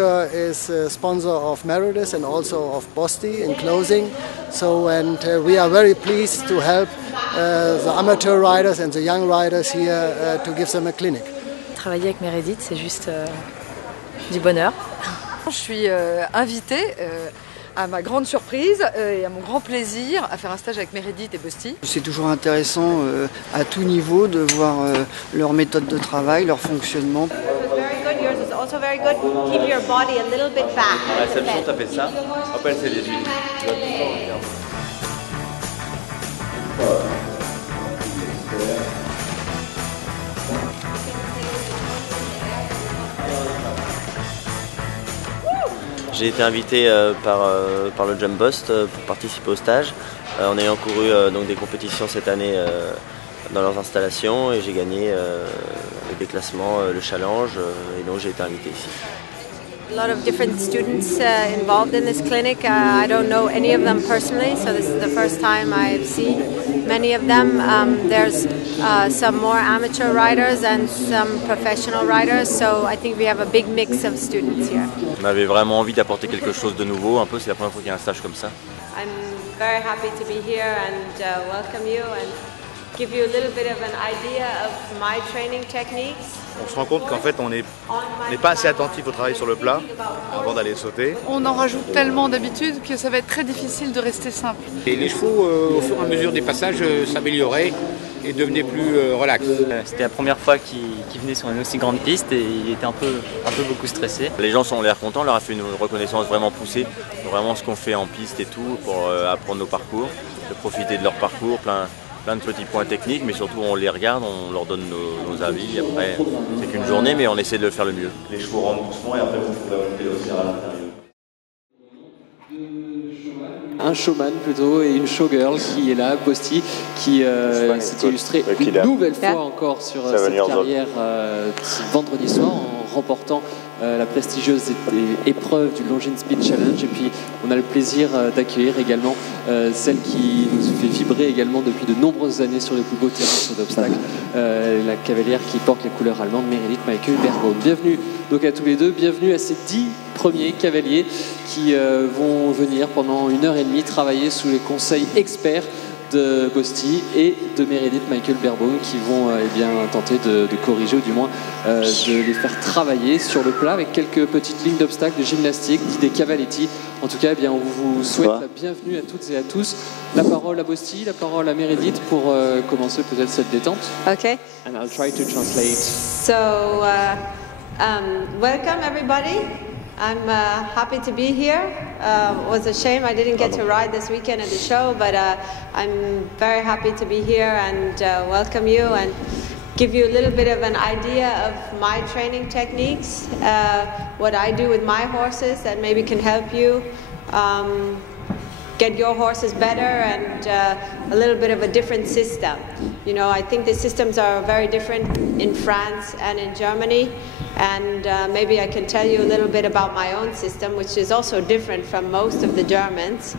PIKEUR is a sponsor of Meredith and also of Bost in clothing. So, we are very pleased to help the amateur riders and the young riders here to give them a clinic. Travailler avec Meredith, c'est juste du bonheur. Je suis invitée à ma grande surprise et à mon grand plaisir à faire un stage avec Meredith et Bost. C'est toujours intéressant à tout niveau de voir leur méthode de travail, leur fonctionnement. La réception, t'as fait ça. Après, c'est les huiles. J'ai été invité par le Bost pour participer au stage en ayant couru donc des compétitions cette année dans leurs installations et j'ai gagné le déclassement, le challenge et donc j'ai été invité ici. A lot of different students involved in this clinic. I don't know any of them personally, so this is the first time I've seen many of them. There's some more amateur riders and some professional riders, so I think we have a big mix of students here. On avait vraiment envie d'apporter quelque chose de nouveau, un peu, c'est la première fois qu'il y a un stage comme ça. I'm very happy to be here and welcome you and give you a little bit of an idea of my training techniques. On se rend compte qu'en fait on n'est pas assez attentif au travail sur le plat avant d'aller sauter. On en rajoute tellement d'habitude que ça va être très difficile de rester simple. Et les chevaux, au fur et à mesure des passages, s'amélioraient et devenaient plus relax. C'était la première fois qu'il venait sur une aussi grande piste et il était un peu beaucoup stressé. Les gens ont l'air contents, on leur a fait une reconnaissance vraiment poussée, vraiment ce qu'on fait en piste et tout pour apprendre nos parcours, de profiter de leur parcours, plein de petits points techniques, mais surtout on les regarde, on leur donne nos avis. Après, c'est qu'une journée, mais on essaie de le faire le mieux. Les chevaux rentrent doucement et après vous pouvez monter aussi à l'intérieur. Un showman plutôt et une showgirl qui est là, Bost, qui s'est illustré une nouvelle fois encore sur cette carrière vendredi soir en remportant la prestigieuse épreuve du Longines Speed Challenge. Et puis on a le plaisir d'accueillir également celle qui nous fait vibrer également depuis de nombreuses années sur les plus beaux terrains d'obstacles, la cavalière qui porte les couleurs allemandes, Meredith Michael-Berbaum. Bienvenue donc à tous les deux, bienvenue à ces 10 premiers cavaliers qui vont venir pendant 1h30 travailler sous les conseils experts de Bost et de Meredith Michael-Berbaum qui vont tenter de corriger ou du moins de les faire travailler sur le plat avec quelques petites lignes d'obstacles de gymnastique, des cavaletti. En tout cas, on vous souhaite la bienvenue à toutes et à tous. La parole à Bost, la parole à Meredith pour commencer peut-être cette détente. Okay. And I'll try to translate. So, welcome everybody. I'm happy to be here. It was a shame I didn't get to ride this weekend at the show, but I'm very happy to be here and welcome you and give you a little bit of an idea of my training techniques, what I do with my horses that maybe can help you get your horses better and a little bit of a different system. You know, I think the systems are very different in France and in Germany. And maybe I can tell you a little bit about my own system, which is also different from most of the Germans.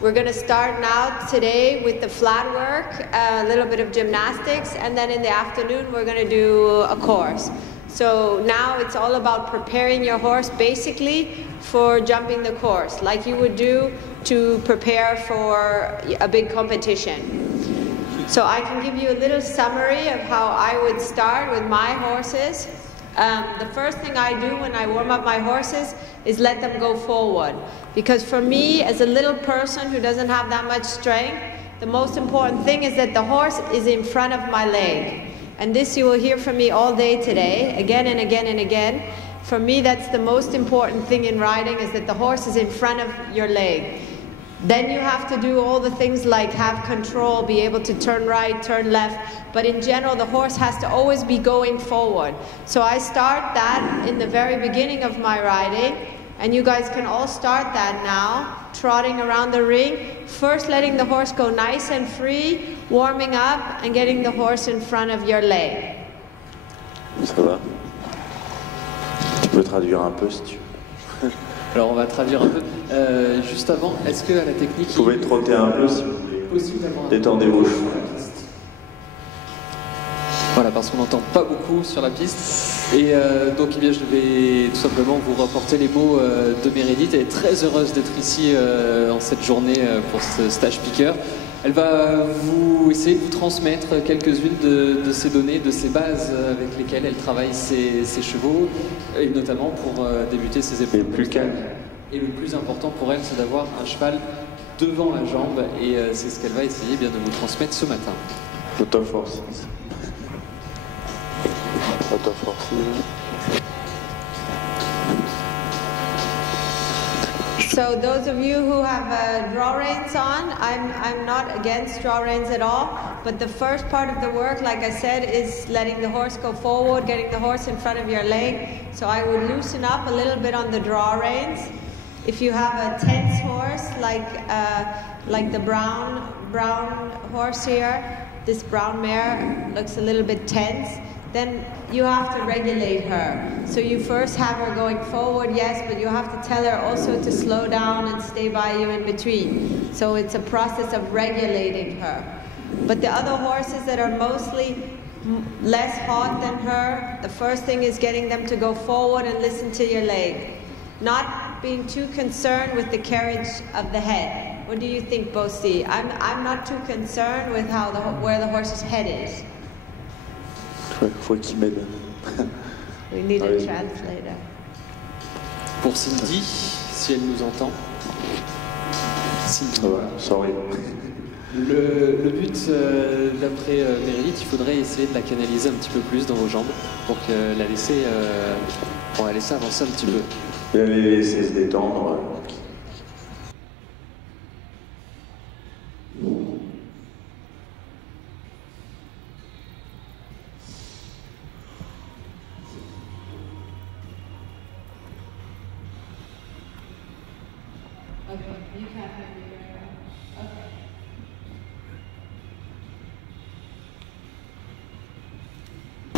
We're going to start now today with the flat work, a little bit of gymnastics, and then in the afternoon we're going to do a course. So now it's all about preparing your horse basically for jumping the course, like you would do to prepare for a big competition. So I can give you a little summary of how I would start with my horses. The first thing I do when I warm up my horses is let them go forward. Because for me, as a little person who doesn't have that much strength, the most important thing is that the horse is in front of my leg. And this you will hear from me all day today, again and again and again. For me, that's the most important thing in riding, is that the horse is in front of your leg. Then you have to do all the things like have control, be able to turn right, turn left. But in general, the horse has to always be going forward. So I start that in the very beginning of my riding. And you guys can all start that now, trotting around the ring. First letting the horse go nice and free, warming up and getting the horse in front of your leg. Ça va. Tu peux traduire un peu si tu veux. Alors on va traduire un peu. Juste avant, est-ce que la technique... Vous pouvez trotter un peu si vous voulez. Détendez vos cheveux. Voilà, parce qu'on n'entend pas beaucoup sur la piste. Et donc eh bien, je vais tout simplement vous reporter les mots de Meredith. Elle est très heureuse d'être ici en cette journée pour ce stage PIKEUR. Elle va essayer de vous transmettre quelques-unes de ces données, de ces bases avec lesquelles elle travaille ses chevaux, et notamment pour débuter ses épreuves. Et plus calme. Et le plus important pour elle, c'est d'avoir un cheval devant la jambe, et c'est ce qu'elle va essayer bien de vous transmettre ce matin. Out of horses. Out of horses. So those of you who have draw reins on, I'm not against draw reins at all, but the first part of the work, like I said, is letting the horse go forward, getting the horse in front of your leg. So I would loosen up a little bit on the draw reins. If you have a tense horse, like the brown horse here, this brown mare looks a little bit tense, then you have to regulate her. So you first have her going forward, yes, but you have to tell her also to slow down and stay by you in between. So it's a process of regulating her. But the other horses that are mostly less hot than her, the first thing is getting them to go forward and listen to your leg. Not being too concerned with the carriage of the head. What do you think, Bosti? I'm not too concerned with where the horse's head is. Faut qu'il m'aide. We need a translator. Pour Cindy, si elle nous entend. Cindy. Voilà, sorry. Le but, d'après Meredith, il faudrait essayer de la canaliser un petit peu plus dans vos jambes pour la laisser avancer un petit peu. Et la laisser se détendre.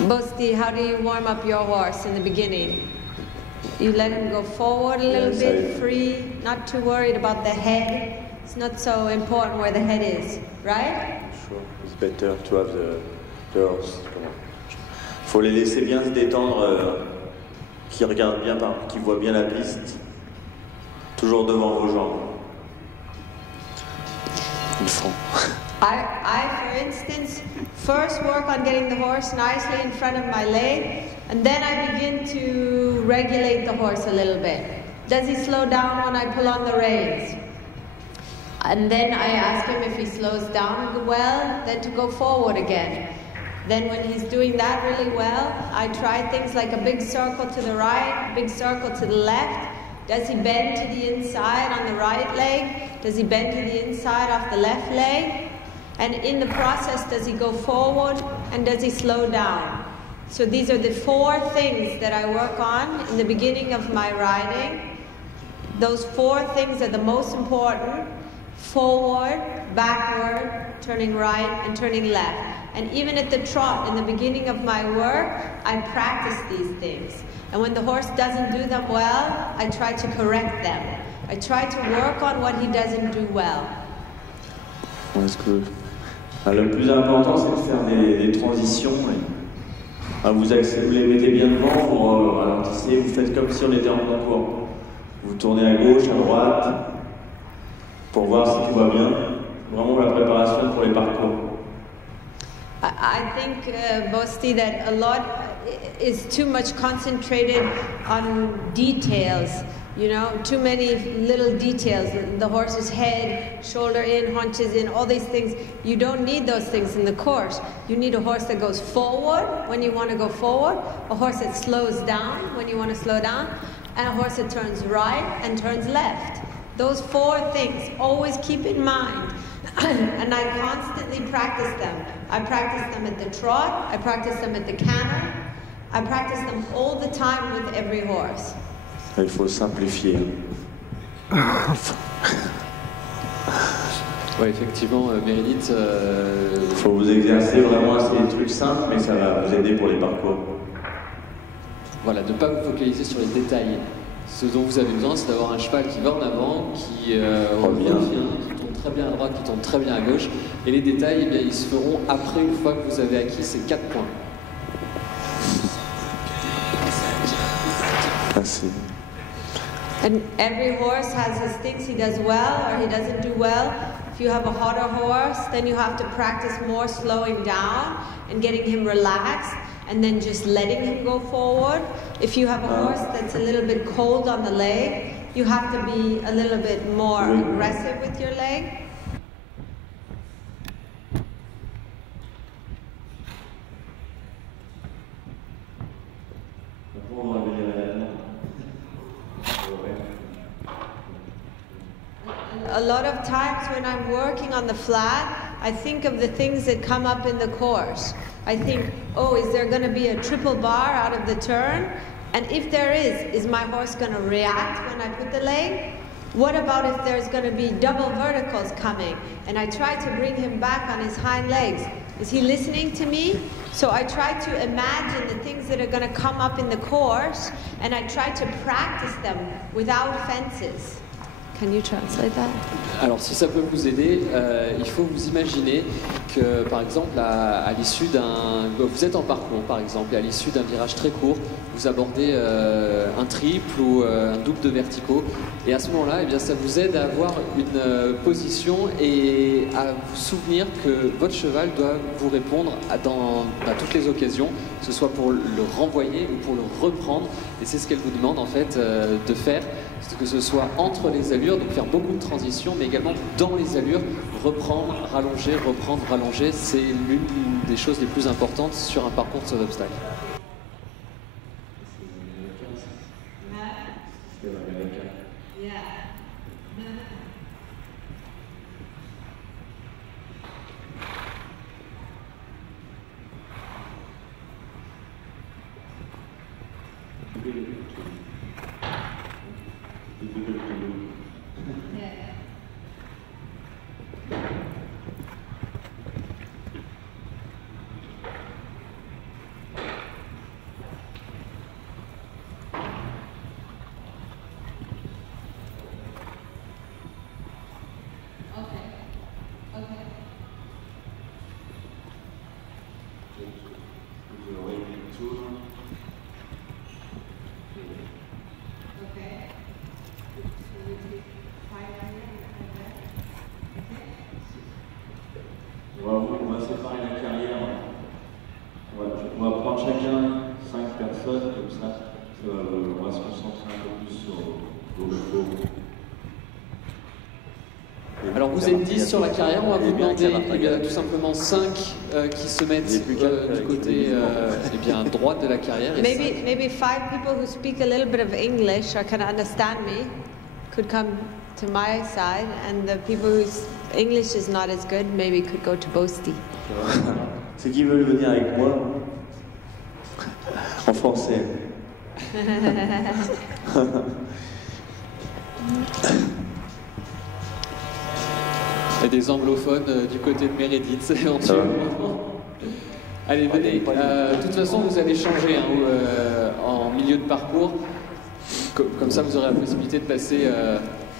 Bosti, how do you warm up your horse in the beginning? You let him go forward a little bit, free, not too worried about the head. It's not so important where the head is, right? Sure, it's better to have the horse. Faut les laisser bien se détendre, qu'ils regardent bien, qu'ils voient bien la piste, toujours devant vos jambes. Ils font. I, for instance, first work on getting the horse nicely in front of my leg, and then I begin to regulate the horse a little bit. Does he slow down when I pull on the reins? And then I ask him if he slows down well, then to go forward again. Then when he's doing that really well, I try things like a big circle to the right, big circle to the left. Does he bend to the inside on the right leg? Does he bend to the inside off the left leg? And in the process, does he go forward and does he slow down? So these are the 4 things that I work on in the beginning of my riding. Those 4 things are the most important: forward, backward, turning right, and turning left. And even at the trot, in the beginning of my work, I practice these things. And when the horse doesn't do them well, I try to correct them. I try to work on what he doesn't do well. That's good. Le plus important, c'est de faire des transitions. Vous les mettez bien devant, vous ralentissez, vous faites comme si on était en concours. Vous tournez à gauche, à droite, pour voir si tout va bien. Vraiment la préparation pour les parcours. I think, Bosti, that a lot is too much concentrated on details. You know, too many little details. The horse's head, shoulder in, haunches in, all these things. You don't need those things in the course. You need a horse that goes forward when you want to go forward, a horse that slows down when you want to slow down, and a horse that turns right and turns left. Those 4 things, always keep in mind. And I constantly practice them. I practice them at the trot, I practice them at the canter, I practice them all the time with every horse. Il faut simplifier. Ouais, effectivement, Meredith. Il faut vous exercer vraiment à ces trucs simples, mais ça va vous aider pour les parcours. Voilà, de ne pas vous focaliser sur les détails. Ce dont vous avez besoin, c'est d'avoir un cheval qui va en avant, qui revient, qui tourne très bien à droite, qui tourne très bien à gauche. Et les détails, eh bien, ils se feront après, une fois que vous avez acquis ces 4 points. assez. And every horse has his things he does well or he doesn't do well. If you have a hotter horse, then you have to practice more slowing down and getting him relaxed and then just letting him go forward. If you have a horse that's a little bit cold on the leg, you have to be a little bit more aggressive with your leg. A lot of times when I'm working on the flat, I think of the things that come up in the course. I think, oh, is there going to be a triple bar out of the turn? And if there is my horse going to react when I put the leg? What about if there's going to be double verticals coming? And I try to bring him back on his hind legs. Is he listening to me? So I try to imagine the things that are going to come up in the course, and I try to practice them without fences. Can you translate that? Alors si ça peut vous aider, il faut vous imaginer que par exemple à l'issue d'un... Vous êtes en parcours par exemple, et à l'issue d'un virage très court, vous abordez un triple ou un double de verticaux, et à ce moment-là, eh bien, ça vous aide à avoir une position et à vous souvenir que votre cheval doit vous répondre à toutes les occasions, que ce soit pour le renvoyer ou pour le reprendre, et c'est ce qu'elle vous demande en fait de faire, que ce soit entre les allures, donc faire beaucoup de transitions, mais également dans les allures, reprendre, rallonger, c'est l'une des choses les plus importantes sur un parcours de saut d'obstacle. On va séparer la carrière. On va prendre chacun 5 personnes, comme ça, on va se concentrer un peu plus sur vos chevaux. Alors vous êtes 10 sur la carrière, on va vous demander tout simplement 5 qui se mettent du côté droit de la carrière. Maybe 5 people who speak a little bit of English or can understand me could come to my side, and the people whose English is not as good maybe could go to Bosti. Ceux qui veulent venir avec moi, en français. Il y a des anglophones du côté de Meredith, éventuellement. Allez, venez. De toute façon, vous allez changer en milieu de parcours. Comme ça, vous aurez la possibilité de passer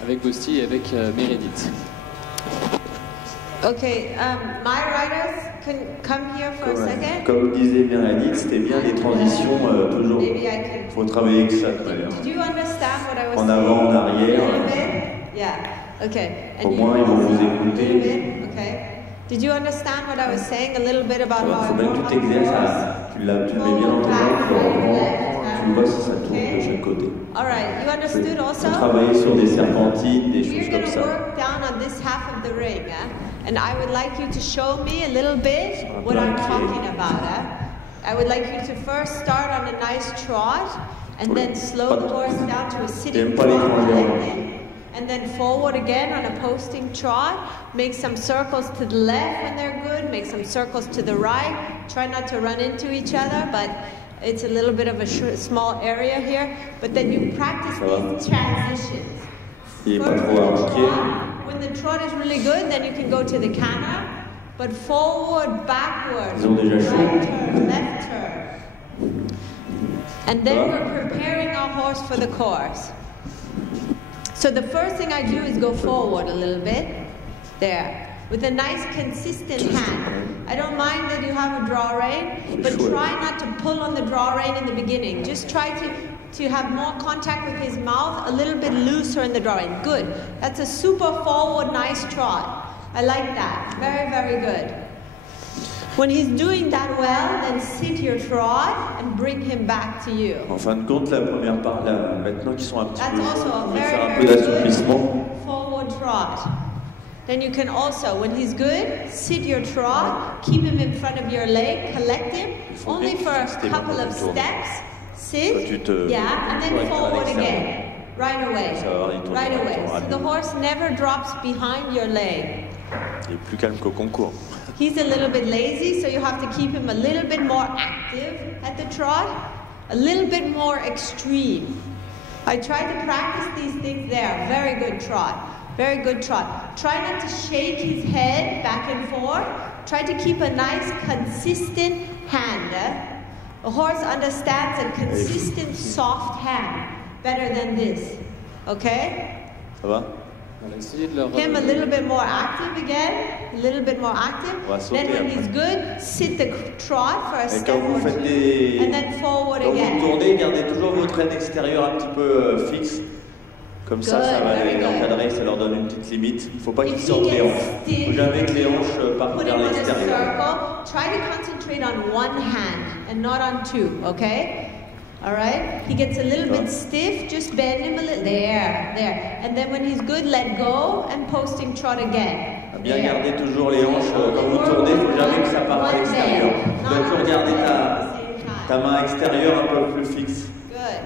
avec Bosti et avec Meredith. Okay, my riders can come here for a second. Comme disait Meredith, c'était bien les transitions toujours. Il faut travailler avec ça tout à l'heure. Did you understand what I was en avant, en arrière. Yeah. Okay. Au moins, ils vont vous écouter. Okay. Did you understand what I was saying a little bit about how faut bien que tu t'exerces, tu le mets bien dans ton ventre, tu le reprends, tu vois si ça tourne de chaque côté. All right. You understood also? Faut travailler sur des serpentines, des choses comme ça. We're going to work down on this half of the ring, and I would like you to show me a little bit what I'm talking about. I would like you to first start on a nice trot, and then slow the horse down to a sitting trot. And then forward again on a posting trot. Make some circles to the left when they're good. Make some circles to the right. Try not to run into each other, but it's a little bit of a small area here. But then you practice these transitions. When the trot is really good, then you can go to the canter. But forward, backward, right turn, left turn. And then we're preparing our horse for the course. So the first thing I do is go forward a little bit, there, with a nice consistent hand. I don't mind that you have a draw rein, but try not to pull on the draw rein in the beginning. Just try to to have more contact with his mouth, a little bit looser in the drawing. Good. That's a super forward, nice trot. I like that. Very, very good. When he's doing that well, then sit your trot and bring him back to you. En fin de compte, la première part, là, maintenant qu'ils sont un petit That's peu also a on va very, faire un peu very d'assouplissement. good forward trot. Then you can also, when he's good, sit your trot, keep him in front of your leg, collect him, only for a couple of steps, sit, yeah, and then forward again. Right away, right away. So the horse never drops behind your leg. Il est plus calme qu'au concours. He's a little bit lazy, so you have to keep him a little bit more active at the trot, a little bit more extreme. I tried to practice these things there. Very good trot. Very good trot. Try not to shake his head back and forth. Try to keep a nice, consistent hand. A horse understands a consistent, soft hand better than this. Okay? Ça va? Him a little bit more active again, a little bit more active. Then when he's good, sit the trot for a step or two, and then forward again. Quand vous tournez, gardez toujours votre aine extérieure un petit peu fixe. Comme ça va les encadrer, ça leur donne une petite limite. Il ne faut pas qu'ils sortent les hanches. Il ne faut jamais que les hanches partent vers l'extérieur. Try to concentrate on one hand and not on two, okay? All right? He gets a little bit stiff, just bend him a little. There. And then when he's good, let go and posting trot again. Bien garder toujours les hanches quand vous tournez, il ne faut jamais que ça parte à l'extérieur. Tu dois toujours garder ta main extérieure un peu plus fixe. Good.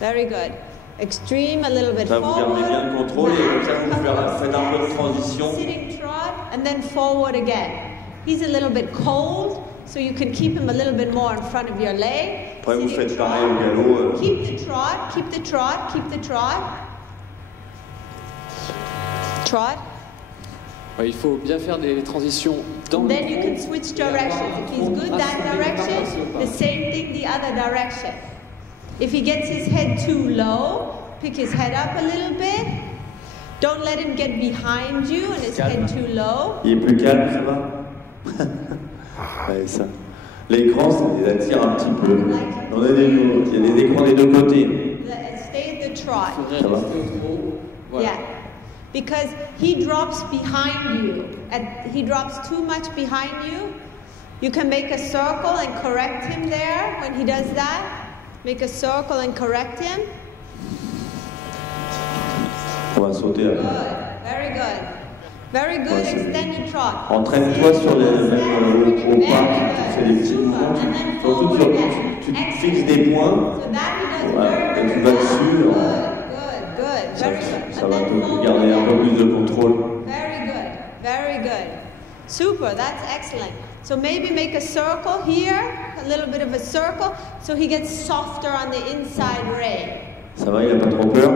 Very good. Extreme, a little bit ça, vous forward. Gardez bien le contrôle et comme ça vous faites un peu de transition. Sitting trot and then forward again. He's a little bit cold, so you can keep him a little bit more in front of your leg. Après vous faites pareil au galop. Keep the trot, keep the trot, keep the trot. Trot. Il faut bien faire des transitions dans le Then you can switch directions. If he's good that direction, the same thing the other direction. If he gets his head too low, pick his head up a little bit. Don't let him get behind you and his head too low. Il est plus calme, ça va? Ouais, ça. L'écran, ça les attire un petit peu. On a il y a des écrans des deux côtés. Stay at the trot. Ça va? Yeah. Because he drops behind you. He drops too much behind you. You can make a circle and correct him there when he does that. Make a circle and correct him. On va sauter après. Good. Very good. Very good. Extended trot. Entraîne-toi sur les mêmes au pas, tu fais des petits mouvements, surtout tu fixes des points, voilà, et tu vas dessus. Ça va te garder un peu plus de contrôle. Very good. Very good. Super. That's excellent. So maybe make a circle here, a little bit of a circle, so he gets softer on the inside rein. Ça va, il n'a pas trop peur?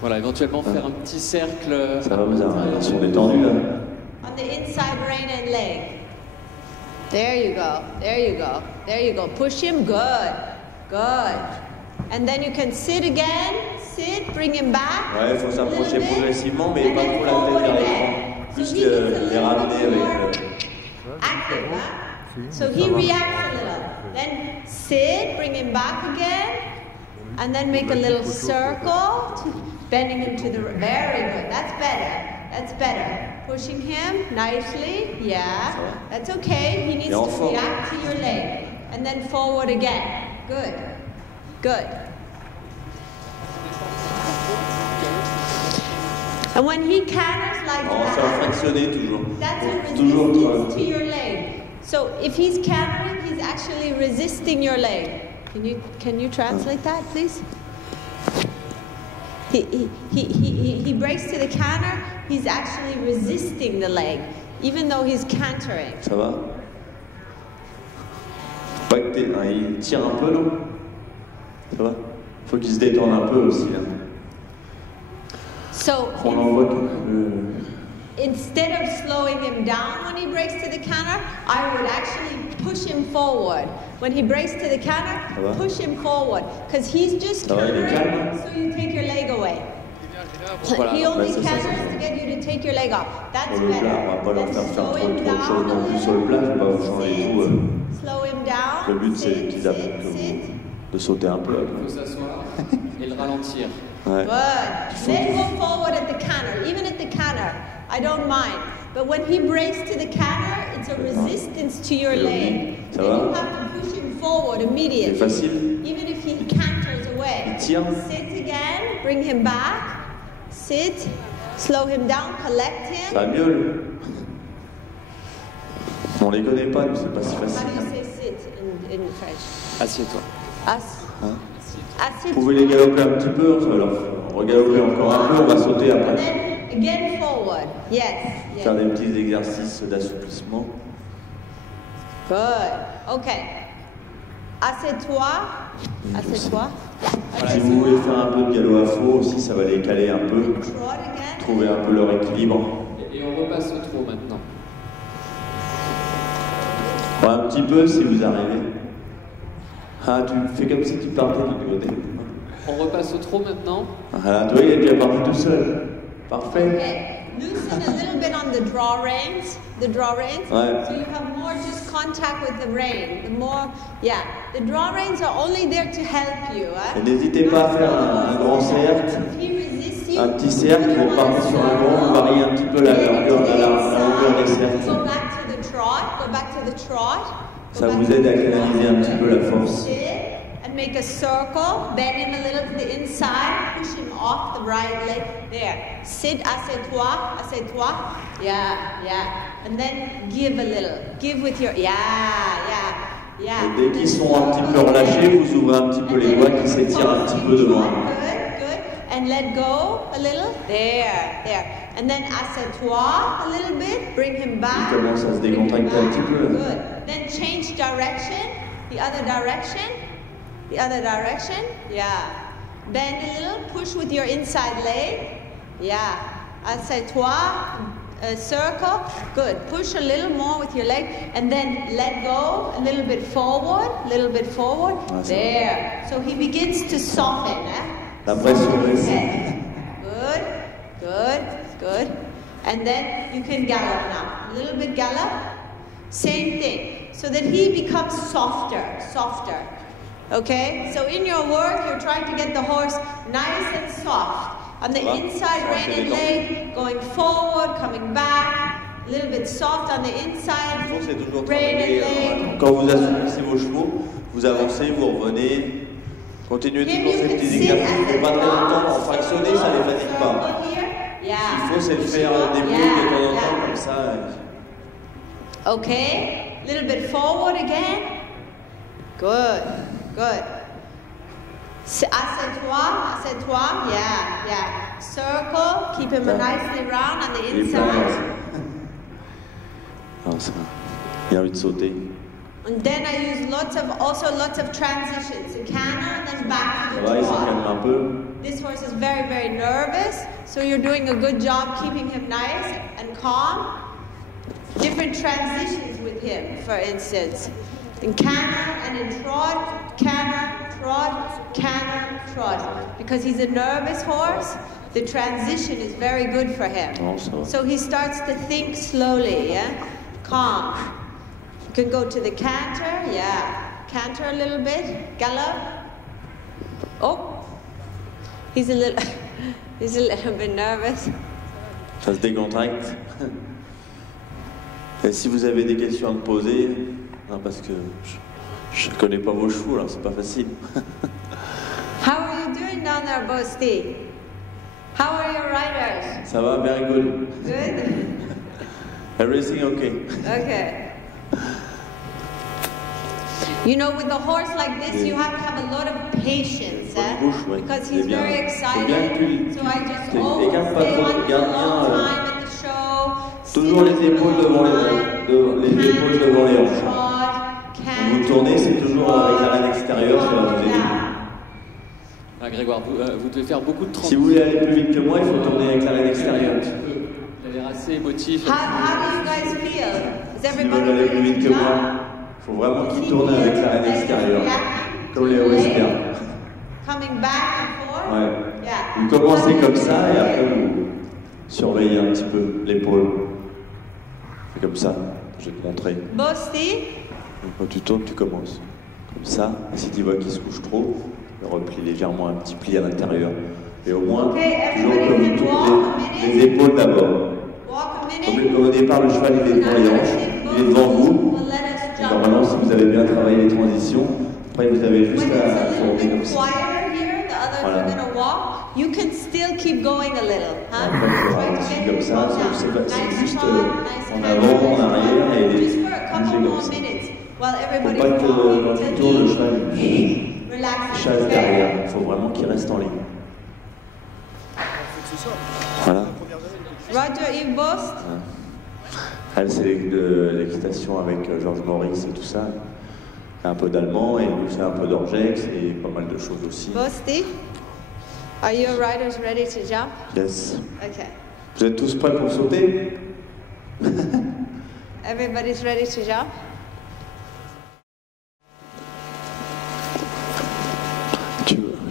Voilà, éventuellement faire un petit cercle. Ça va, ils sont détendus là. On the inside rein and leg. There you go. There you go. There you go. Push him. Good. Good. And then you can sit again. Sit. Bring him back. Ouais, il faut s'approcher progressivement, mais pas trop la tête vers l'écran. Juste les ramener avec. Active, huh? So he reacts a little. Then sit. Bring him back again. And then make a little circle, bending him to the, very good, that's better, that's better. Pushing him nicely, yeah, that's okay, he needs to react to your leg. And then forward again, good, good. And when he canters like that's a resistance to your leg. So if he's cantering, he's actually resisting your leg. Can you translate that, please? He breaks to the canter. He's actually resisting the leg, even though he's cantering. Ça va? Pas que il tire un peu, non? Ça va? Faut qu'il se détende un peu aussi. Là. So instead of slowing him down when he breaks to the canter, I would actually push him forward. When he breaks to the canter, push him forward. Because he's just cantering, so you take your leg away. He only canters to get you to take your leg off. That's better. On va pas leur faire trop de choses non plus sur le plat, faut pas vous changer tout. Slow him down. Le but c'est qu'ils apprennent que vous de sauter un peu. Il faut s'asseoir et le ralentir. Ouais. Good. Then go forward at the canter. Even at the canter, I don't mind. But when he breaks to the canter, it's a resistance to your leg. Ça Then va? you have to push him forward immediately. C'est facile. Even if he canters away. Il tire. Sit again, bring him back. Sit, slow him down, collect him. Ça miaule. On les connaît pas, nous, c'est pas si facile. How do you say sit in French? Assieds-toi. Hein? Assieds-toi. Vous pouvez les galoper un petit peu, ça va leur regaloper encore un peu, on va sauter après. And then again forward. Yes. Yes. Faire des petits exercices d'assouplissement. Good. Okay. Assieds-toi. Assieds-toi. Si vous voulez faire un peu de galop à faux aussi, ça va les caler un peu, trouver un peu leur équilibre. Et on repasse au trot maintenant. Ouais, un petit peu si vous arrivez. Ah, tu fais comme si tu partais du côté. On repasse au trot maintenant. Voilà, toi il est déjà parti tout seul. Parfait. Okay. Loosen a little bit on the draw reins. The draw reins. Ouais. So you have more just contact with the rein. The more, yeah. The draw reins are only there to help you. Et n'hésitez pas à faire un grand cercle, un petit cercle, vous partez sur un grand, vous variez un petit peu la longueur des cercles. Go back to the trot. Go back to the trot. Ça vous aide à canaliser un petit peu la force. And make a circle, bend him a little to the inside, push him off the right leg. There. Sit, assieds-toi, assieds-toi. Yeah, yeah. And then give a little. Give with your, yeah. Et dès qu'ils sont un petit peu relâchés, vous ouvrez un petit peu les doigts qui s'étirent un petit peu devant. Good. And let go a little. There. And then assieds-toi a little bit. Bring him back. Il commence à se décontracter un petit peu. Good. Then change direction. The other direction. The other direction. Yeah. Bend a little. Push with your inside leg. Yeah. Assieds-toi. Circle. Good. Push a little more with your leg. And then let go a little bit forward. There. So he begins to soften. La pression baisse. Good. And then you can gallop now. A little bit gallop. Same thing. So that he becomes softer. Okay? So in your work, you're trying to get the horse nice and soft. On the inside, rein and leg, going forward, coming back. A little bit soft on the inside, rein and leg. Quand vous assouplissez vos chevaux, vous avancez, vous revenez. Continuez toujours ces petits exercices, mais pas très longtemps. En fractionné, ça ne les fatigue pas. Ce qu'il faut, c'est le faire des boules de temps en temps, comme ça. Okay, little bit forward again. Good. Assieds-toi, yeah. Circle, keep him nicely round on the inside. Il a envie de sauter. And then I use lots of transitions. So canter and then back to the trot. This horse is very, very nervous, so you're doing a good job keeping him nice and calm. Different transitions with him, for instance. In canter and in trot, canter, trot. Because he's a nervous horse, the transition is very good for him. So he starts to think slowly, calm. You can go to the canter, canter a little bit, gallop. Oh, he's a little bit nervous. Ça se décontracte. Et si vous avez des questions à me poser, non, parce que je ne connais pas vos chevaux, alors c'est pas facile. How are you doing down there, Bosti? How are your riders? Ça va, very good. Good? Everything okay. Okay. You know, with a horse like this, you have to have a lot of patience, because he's very excited. So I just always stay on for a long time at the show. Toujours les épaules devant les hanches. Vous tournez, c'est toujours avec la reine extérieure, ça va vous aider. Ah, Grégoire, vous devez faire beaucoup de transitions. Si vous voulez aller plus vite que moi, il faut tourner avec la reine extérieure. Vous avez l'air assez émotif. How do you guys feel? Is Si vous voulez aller plus vite que moi, il faut vraiment qu'il tourne avec la reine extérieure, comme les westerns. Coming back and forth? Ouais. Vous commencez comme ça et après vous surveillez un petit peu l'épaule. C'est comme ça, je vais te montrer. Bosti? Quand tu tournes, tu commences. Comme ça, et si tu vois qu'il se couche trop, le replie légèrement un petit pli à l'intérieur. Et au moins, toujours comme il tourne les épaules d'abord. Comme au départ, le cheval il est devant les hanches, il est devant vous. Et normalement, si vous avez bien travaillé les transitions, après vous avez juste à tourner comme ça. Voilà. You can still keep going a little, huh? Comme ça, c'est juste en avant, en arrière et bouger comme ça. Faut pas que quand tu tournes, le cheval chasse derrière. Il faut vraiment qu'il reste en ligne. Voilà. Roger, Yves Bost. Elle, c'est de l'équitation avec Georges Maurice et tout ça. Un peu d'allemand et lui fait un peu d'orgex et pas mal de choses aussi. Bosti, are your riders ready to jump? Yes. Okay. Vous êtes tous prêts pour sauter? Everybody's ready to jump?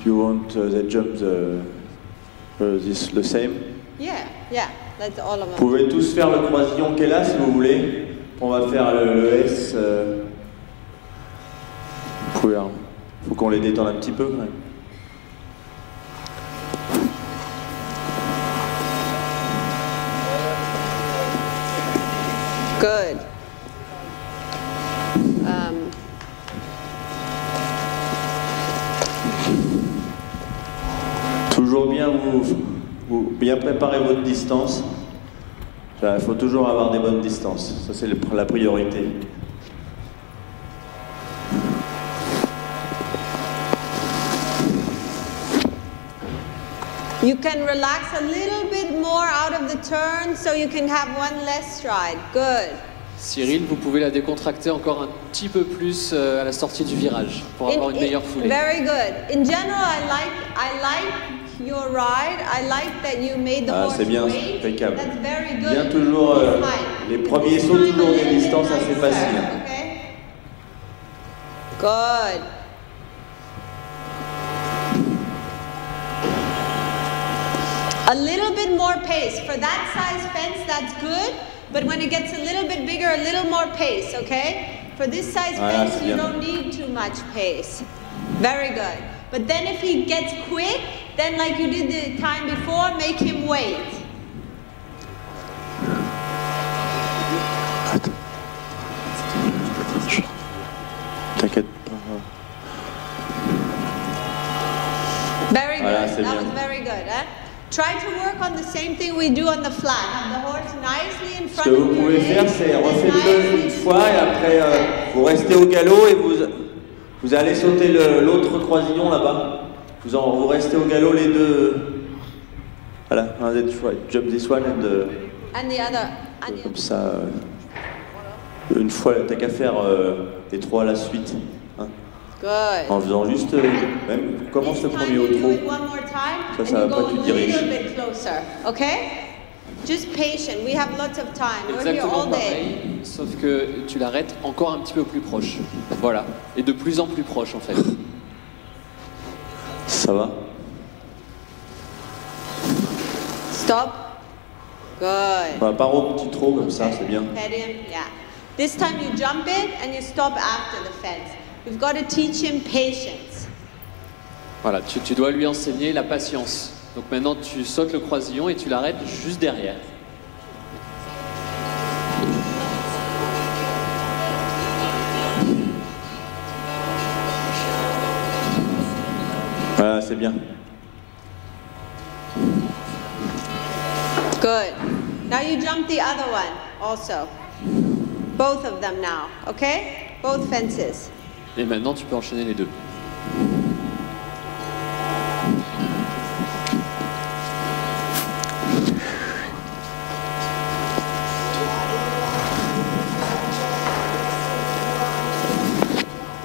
You want the jump the same? Yeah, let's all of them. Vous pouvez tous faire le croisillon qui est là si vous voulez. On va faire le S. Vous pouvez, hein. Faut qu'on les détende un petit peu quand même. Good. Toujours bien bien préparer votre distance. Il faut toujours avoir des bonnes distances. Ça c'est la priorité. You can relax a little bit more out of the turn so you can have one less stride. Good. Cyril, vous pouvez la décontracter encore un petit peu plus à la sortie du virage pour avoir une meilleure foulée. Very good. In general, I like your ride. I like that you made the horse c'est bien, wait. impeccable. That's very good. Bien toujours, les premiers sauts, toujours des distances assez faciles. Okay. Good. A little bit more pace. For that size fence, that's good. But when it gets a little bit bigger, a little more pace, okay? For this size fence, you don't need too much pace. Very good. But then if he gets quick, then like you did the time before, make him wait. T'inquiète pas. Very good. That was very good, eh? Try to work on the same thing we do on the flat. Have the horse nicely in front of you. Ce que vous pouvez faire, c'est refaites-le une fois et après vous restez au galop et vous allez sauter l'autre croisillon là-bas. Vous restez au galop les deux. Voilà, jump this one and the other. Comme ça, une fois, t'as qu'à faire les trois à la suite. Hein. Good. En faisant juste, même, commence le premier au trot. Ça va pas te diriger. Okay? Just patient. We have lots of time. We're here Exactement all day. pareil, sauf que tu l'arrêtes encore un petit peu plus proche. Voilà. Et de plus en plus proche en fait. Ça va? Stop. Good. Bah, pars au petit trot comme ça, c'est bien. Pet him. Yeah. This time you jump it and you stop after the fence. We've got to teach him patience. Voilà, tu dois lui enseigner la patience. Donc maintenant tu sautes le croisillon et tu l'arrêtes juste derrière. Voilà, c'est bien. Good. Now you jump the other one also. Both of them now, okay? Both fences. Et maintenant tu peux enchaîner les deux.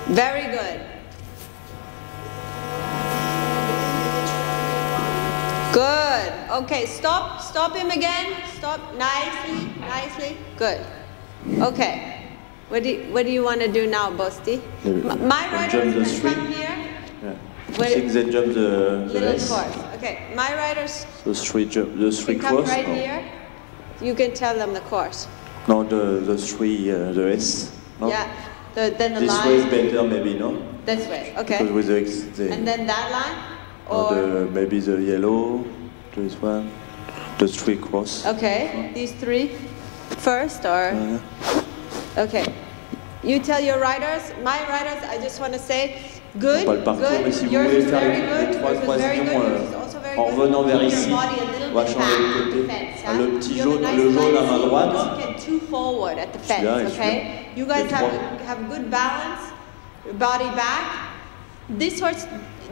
Very good. Good. Okay, stop him again. Stop, nicely. Good. Okay. What do you want to do now, Bosti? My riders can come here. They jump the little S. course. Okay, my riders The three can come course. right here. You can tell them the course. No, the S. No? Yeah. Then the This line. way is better, maybe, no? This way, okay. Because with the And then that line? maybe the yellow, this one, the three cross. Okay, these three first, or? Okay. You tell your riders, my riders, I just want to say, good, Pas le parcours, mais si vous yours voulez is faire very les good, trois yours is very good, croisillons yours is also very en good. revenant vers Keep your ici, body a little on va bit changer de back côté. at the fence, Ah, huh? le petit You have a jaune, nice le jaune à line main seat, droite. don't get too forward at the fence, Celui-là est okay? You guys Les trois. have good balance, your body back. This horse,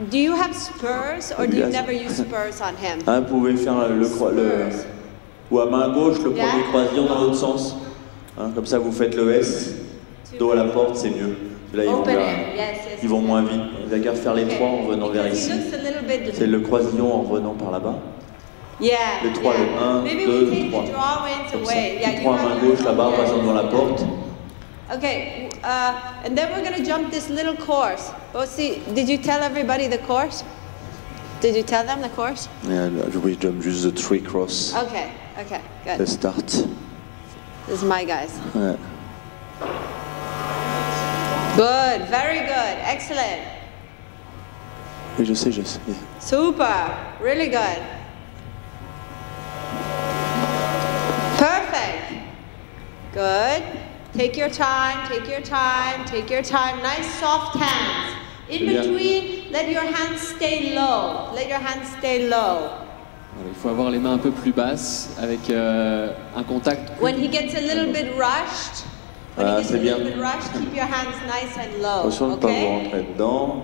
do you have spurs or do you never use spurs on him? Vous pouvez faire ou à main gauche le premier croisillon dans l'autre sens. Comme ça vous faites le S, dos à la porte, c'est mieux. Là ils vont moins vite. Vous avez qu'à faire les trois en venant vers ici. C'est le croisillon en revenant par là-bas. Les trois, le 1, 2, 3. Comme ça. Les trois à main gauche là-bas en passant devant la porte. Okay, and then we're going to jump this little course. Bosti, did you tell everybody the course? Did you tell them the course? Yeah, we jump just the three cross. Okay, okay, good. The start. This is my guys. Ouais. Good, very good, excellent. Oui, je sais, yeah. Super, really good. Perfect. Good. Take your time, take your time, take your time. Nice soft hands. In between, let your hands stay low. Let your hands stay low. Il faut avoir les mains un peu plus basses avec un contact. When he gets a little bit rushed, c'est bien. keep your hands nice and low. Attention de ne pas vous rentrer dedans.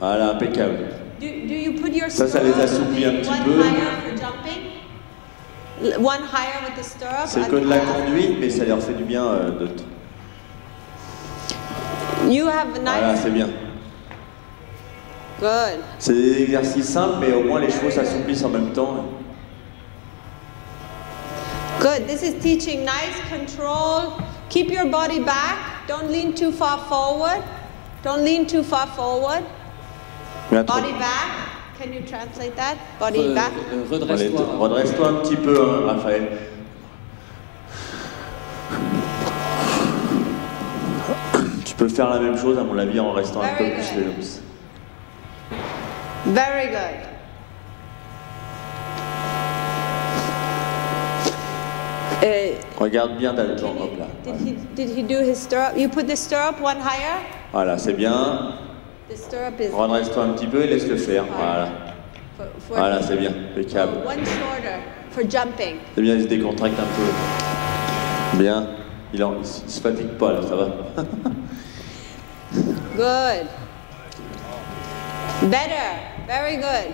Voilà, impeccable. Do you put your Ça les assouplit un petit peu. One higher with the stirrup. C'est que de la conduite, mais ça leur fait du bien You have a nice. Voilà, c'est bien. Good. C'est des exercices simples, mais au moins les chevaux s'assouplissent en même temps. Good. This is teaching nice control. Keep your body back. Don't lean too far forward. Don't lean too far forward. Body back. Can you translate that? Body back. Redresse-toi un petit peu, hein, Raphaël. Tu peux faire la même chose, à mon avis, en restant un peu plus léger. Very good. Regarde bien là-dedans, hop là. Did he do his stirrup? You put the stirrup one higher? Voilà, c'est bien. The stirrup is. Redresse-toi un petit peu et laisse-le faire. Voilà. Voilà, c'est bien. Impeccable. One shorter for jumping. C'est bien, il se décontracte un peu. Bien. Il se fatigue pas là, ça va. Good. Better. Very good.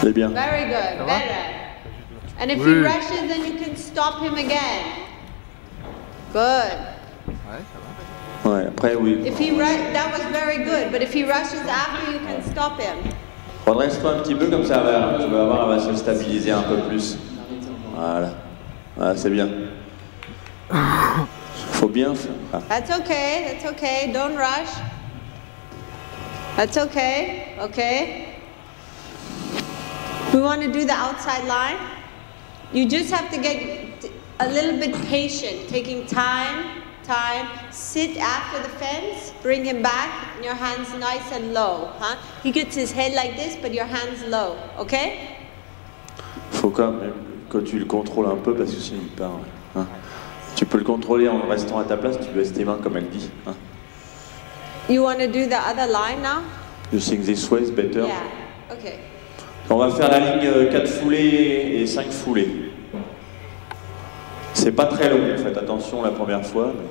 C'est bien. Very good. Better. And if he rushes, then you can stop him again. Good. Ouais, après oui. If he that was very good, but if he rushes after, you can stop him. Redresse-toi un petit peu comme ça, tu vas voir, elle va se stabiliser un peu plus. Voilà. Voilà, c'est bien. Faut bien faire. Ah. That's okay, don't rush. That's okay, okay. We want to do the outside line. You just have to get a little bit patient, taking time. Sit after the fence, bring him back, and your hands nice and low. Huh? He gets his head like this, but your hands low, okay? Faut quand même que tu le contrôles un peu parce que sinon il part. Hein. Tu peux le contrôler en restant à ta place, tu baisses tes mains comme elle dit. Hein. You want to do the other line now? You think this way is better? Yeah, okay. On va faire la ligne 4 foulées et 5 foulées. C'est pas très long, faites attention la première fois. Mais...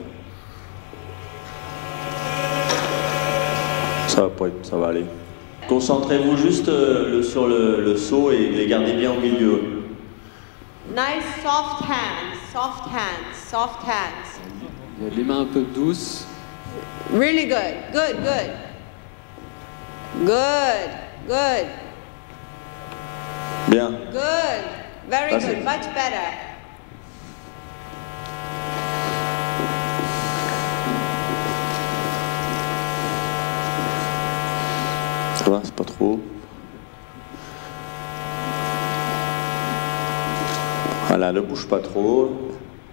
Ça va aller. Concentrez-vous juste sur le saut et les gardez bien au milieu. Nice soft hands, soft hands, soft hands. Il y a les mains un peu douces. Really good, good, good. Good, good. Bien. Good, very good, much better. Ça va, c'est pas trop. Voilà, ne bouge pas trop.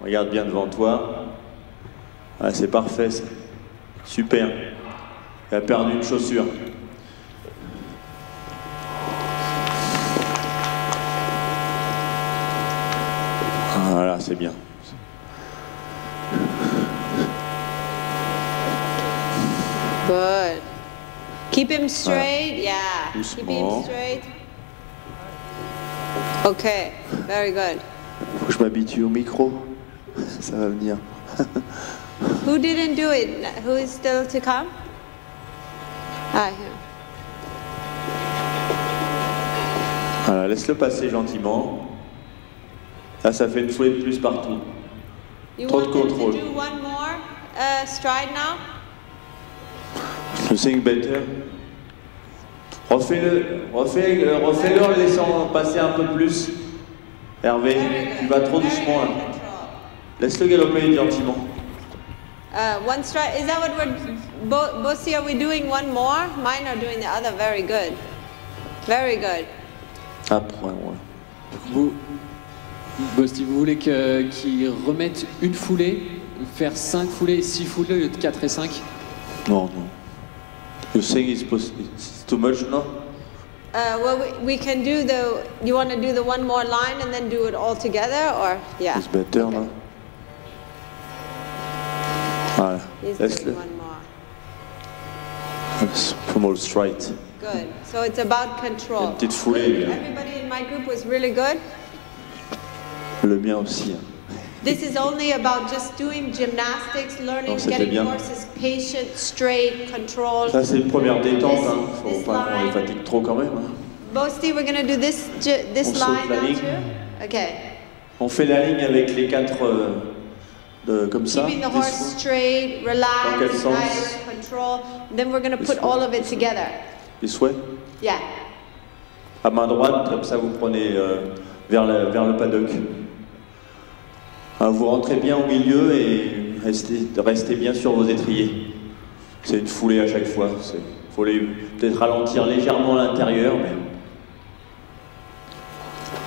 Regarde bien devant toi. Ah, c'est parfait, ça. Super. Il a perdu une chaussure. Voilà, c'est bien. Good. Keep him straight. Yeah. Keep him Doucement. straight. Okay. Very good. Faut que je m'habitue au micro. Ça va venir. Who didn't do it? Who is still to come? Ah, here. Voilà, laisse-le passer gentiment. Là, ça fait une foulée de plus partout. You Trop de want him contrôle. to do one more stride now? You think better? Refais-le en le laissant passer un peu plus. Hervé, tu vas trop doucement là. Laisse-le galoper gentiment. One stride. Is that what we're... Bosti, are we doing one more? Mine are doing the other. Very good. Very good. Après, ouais. Vous, Bosti, vous voulez qu'il remette une foulée, faire 5 foulées, 6 foulées au lieu de 4 et 5? Non, non. You think it's too much now? Well, we can do the... You want to do the one more line and then do it all together, or... Yeah. It's better now. Voilà. He's Laisse-le. doing one more. From all straight. Good. So it's about control. Une petite foulée, bien. Everybody in my group was really good. Le mien aussi. Hein. This is only about just doing gymnastics, learning, getting bien. horses patient, straight, control. Ça, c'est une première détente. Hein. Faut pas qu'on les fatigue trop quand même. Hein. Bosti, we're going to do this On line saute la now ligne. too. Okay. On fait la ligne avec les 4 comme ça. Keeping the horse straight, Dans relaxed, quel sens? nice, control. Then we're going to put all of it together. Les souhaits. Yeah. À main droite, comme ça vous prenez vers le paddock. Vous rentrez bien au milieu et restez bien sur vos étriers. C'est une foulée à chaque fois. Il faut peut-être ralentir légèrement à l'intérieur, mais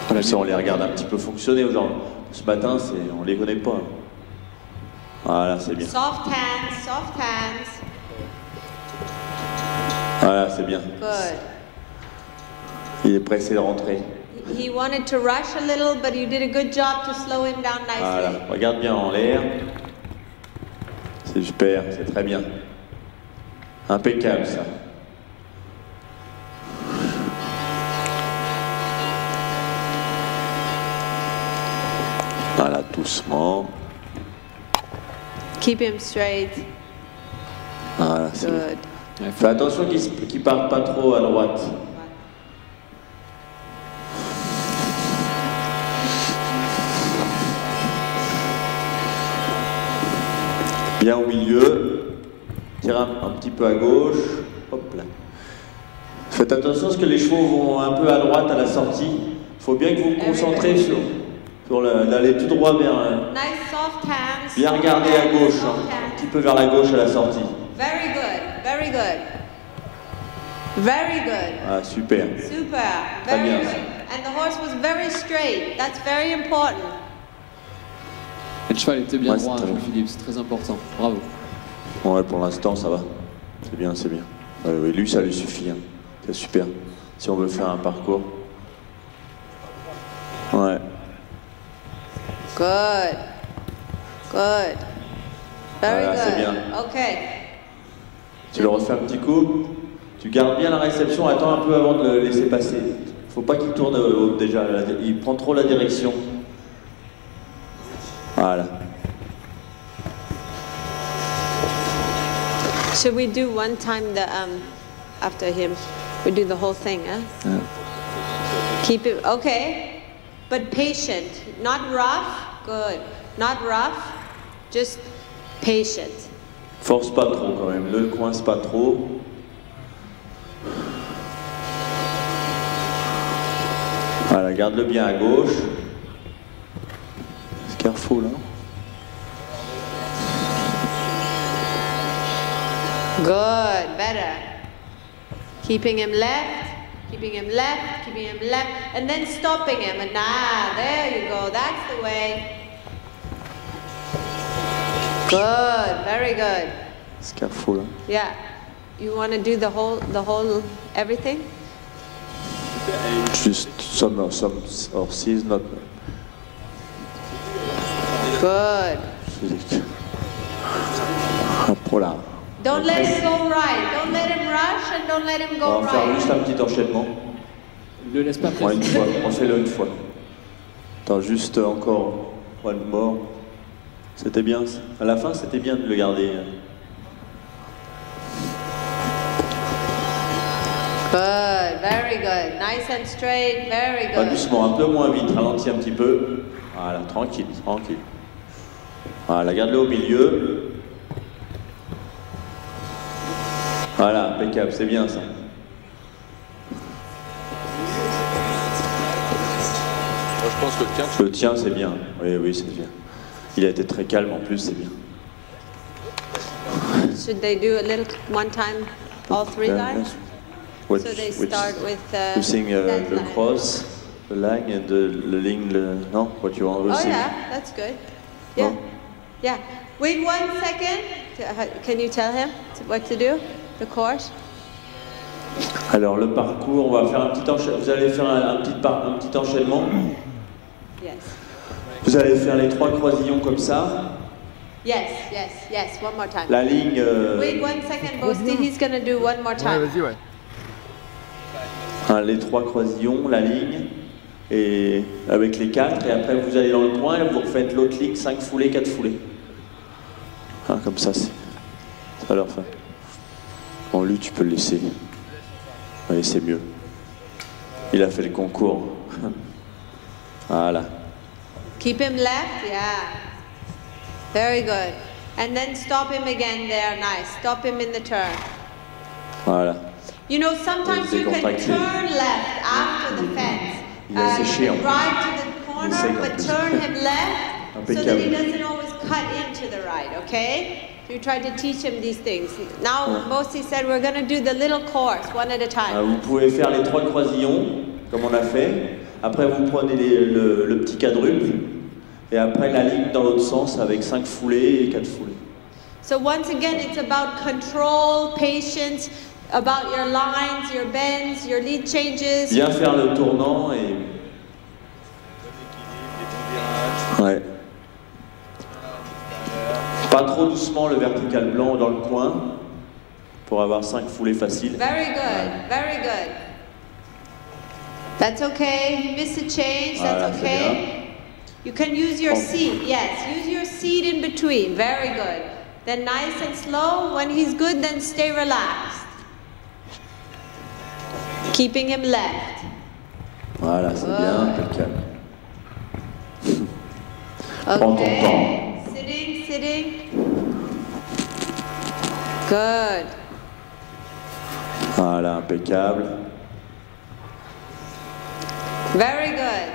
voilà, si on les regarde un petit peu fonctionner aujourd'hui. Ce matin, on les connaît pas. Voilà, c'est bien. Soft hands, soft hands. Voilà, c'est bien. Good. Il est pressé de rentrer. He wanted to rush a little, but you did a good job to slow him down nicely. Voilà, regarde bien en l'air. C'est super, c'est très bien. Impeccable ça. Voilà, doucement. Keep him straight. Voilà, c'est bien. Good. Fais attention qu'il ne parte pas trop à droite. Bien au milieu, tire un petit peu à gauche, hop là. Faites attention parce que les chevaux vont un peu à droite à la sortie. Il faut bien que vous vous concentrez sur d'aller tout droit vers... Nice soft hands. Bien regarder à gauche, hein, un petit peu vers la gauche à la sortie. Very good, very good. Very good. Ah, super. Super, Très very bien. good. And the horse was very straight. That's very important. Et le cheval était bien Ouais, droit, c'est très Jean-Philippe, c'est très important. Bravo. Ouais, pour l'instant, ça va. C'est bien, c'est bien. Oui, lui, ça lui suffit. Hein. C'est super. Si on veut faire un parcours. Ouais. Good. Good. Very Voilà, c'est good. bien. Okay. Tu le refais un petit coup. Tu gardes bien la réception. Attends un peu avant de le laisser passer. Faut pas qu'il tourne déjà. Il prend trop la direction. Voilà. Should we do one time after him? We do the whole thing, huh? Yeah. Keep it, okay. But patient, not rough. Good. Not rough, just patient. Force pas trop quand même. Ne le coince pas trop. Voilà, garde-le bien à gauche. Careful, hein. Good, better. Keeping him left. Keeping him left, and then stopping him. And there you go, that's the way. Good, very good. C'est careful. Yeah. You want to do the whole, everything? Just some horses, not. Good. Voilà. Don't let him go right. Don't let him rush and don't let him go On va faire right. juste un petit enchaînement. Ne laisse pas Une fois, on fait-le une fois. Attends, juste encore one more. C'était bien. À la fin, c'était bien de le garder. Good, very good. Nice and straight, very Pas good. doucement, un peu moins vite, ralentis un petit peu. Voilà, tranquille, tranquille. Voilà, garde-le au milieu. Voilà, impeccable, c'est bien ça. Moi, je pense que le tien, c'est bien. Oui, oui, c'est bien. Il a été très calme en plus, c'est bien. Should they do a little one time, all three lines? Which, So they start with you sing that the line. cross, the line, and the line, no? What you want to Oh sing? yeah, that's good. Yeah, No? yeah. Wait 1 second. Can you tell him what to do? The course? Alors le parcours, on va faire un petit enchaînement. Vous allez faire un petit enchaînement. Yes. Vous allez faire les 3 croisillons comme ça. Yes, yes, yes. One more time. La ligne. Wait 1 second, Bosti. He's gonna do one more time. vas-y, ouais. Hein, les 3 croisillons, la ligne, et avec les 4, et après vous allez dans le coin et vous refaites l'autre ligne, 5 foulées, 4 foulées. Hein, comme ça, ça va leur faire. Bon, lui, tu peux le laisser. Oui, c'est mieux. Il a fait le concours. Voilà. Keep him left, yeah. Very good. And then stop him again there, nice. Stop him in the turn. Voilà. You know, sometimes you can turn left after the fence. You can ride to the corner, but turn him left so that he doesn't always cut into the right, okay? You try to teach him these things. Now, Bosti said we're going to do the little course, one at a time. Vous pouvez faire les 3 croisillons, comme on a fait. Après, vous prenez le petit quadruple. Et après, la ligne dans l'autre sens avec 5 foulées et 4 foulées. So once again, it's about control, patience, about your lines, your bends, your lead changes. Bien faire le tournant et... Ouais. Pas trop doucement le vertical blanc dans le coin pour avoir 5 foulées faciles. Very good, very good. That's okay. You missed a change. That's okay. You can use your seat. Yes, use your seat in between. Very good. Then nice and slow. When he's good, then stay relaxed. Keeping him left. Voilà, c'est bien, impeccable. Prends ton temps. Sitting, sitting. Good. Voilà, impeccable. Very good.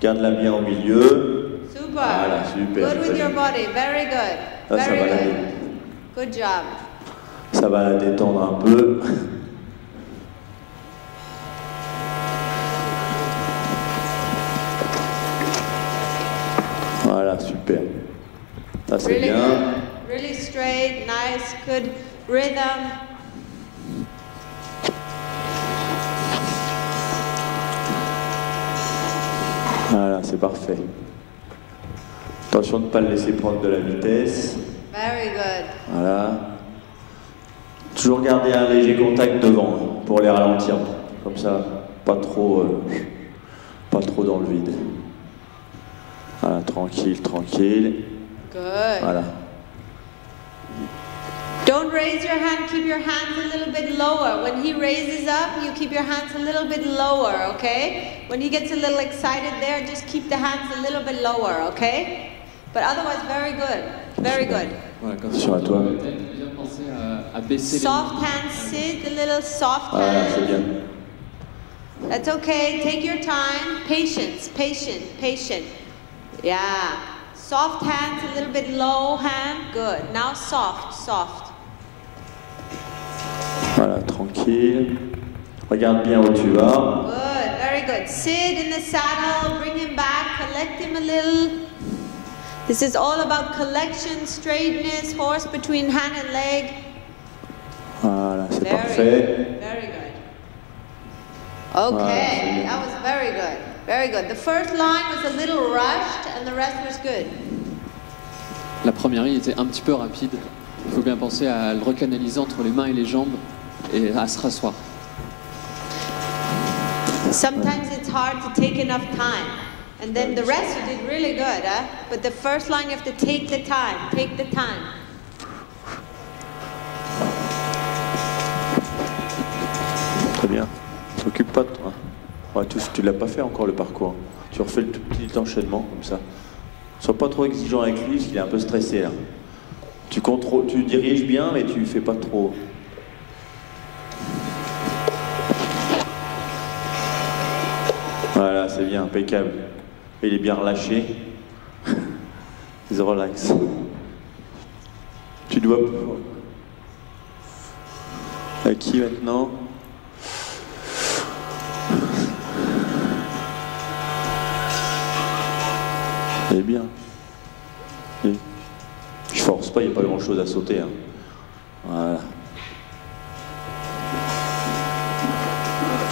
Garde-la bien au milieu. Super. Voilà, super. Good with your body. Very good. Là, ça Very va good. la, Good job. ça va la détendre un peu. Voilà, super. Ça, c'est Really bien. good. Really straight, nice, good rhythm. Voilà, c'est parfait. Attention de ne pas le laisser prendre de la vitesse. Very good. Voilà. Toujours garder un léger contact devant hein, pour les ralentir. Comme ça, pas trop dans le vide. Voilà, tranquille, tranquille. Good. Voilà. Don't raise your hand, keep your hands a little bit lower. When he raises up, you keep your hands a little bit lower, okay? When he gets a little excited there, just keep the hands a little bit lower, okay? But otherwise, very good. Very good. Voilà, quand Sur à toi. bien penser à baisser Soft hands, sit, a little soft Voilà, c'est hands. bien. That's okay, take your time. Patience, patient, patient. Yeah. Soft hands, a little bit low hand. Good. Now soft, soft. Voilà, tranquille. Regarde bien où tu vas. Good, very good. Sit in the saddle, bring him back, collect him a little. This is all about collection, straightness, horse between hand and leg. Voilà, c'est parfait. Very good. Okay, that was very good. Very good. The first line was a little rushed and the rest was good. La première ligne était un petit peu rapide. Il faut bien penser à le recanaliser entre les mains et les jambes et à se rasseoir. Sometimes it's hard to take enough time. And then the rest you did really good, huh? But the first line you have to take the time, take the time. Très bien. T'occupe pas de toi. Ouais, tu l'as pas fait encore le parcours. Tu refais le tout petit enchaînement comme ça. Sois pas trop exigeant avec lui parce qu'il est un peu stressé là. Tu diriges bien mais tu fais pas trop. Voilà, c'est bien, impeccable. Il est bien relâché. Il se relaxe. Tu dois... À qui maintenant? Il est bien. Je force pas, il n'y a pas grand chose à sauter. Hein. Voilà.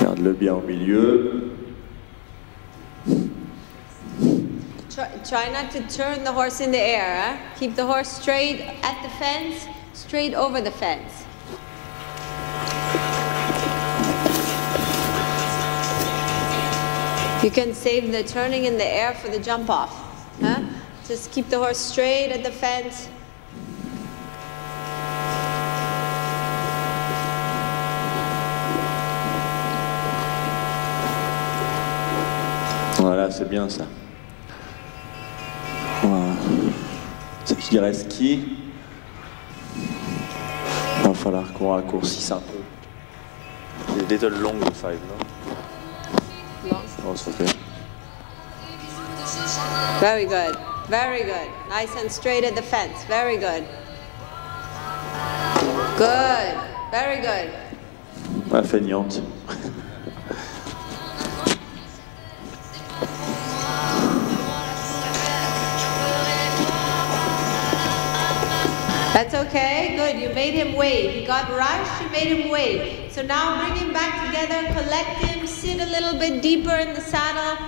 Garde-le bien au milieu. Try not to turn the horse in the air. Huh? Keep the horse straight at the fence, straight over the fence. You can save the turning in the air for the jump off. Huh? Just keep the horse straight at the fence. Voilà, c'est bien ça. Voilà. C'est qui reste qui? Il va falloir qu'on raccourcisse un peu. C'est little long the five, non? Oh, it's okay. Very good. Very good. Nice and straight at the fence. Very good. Good. Very good. Ouais, feignante. That's okay. Good. You made him wait. He got rushed. You made him wait. So now bring him back together. Collect him. Sit a little bit deeper in the saddle.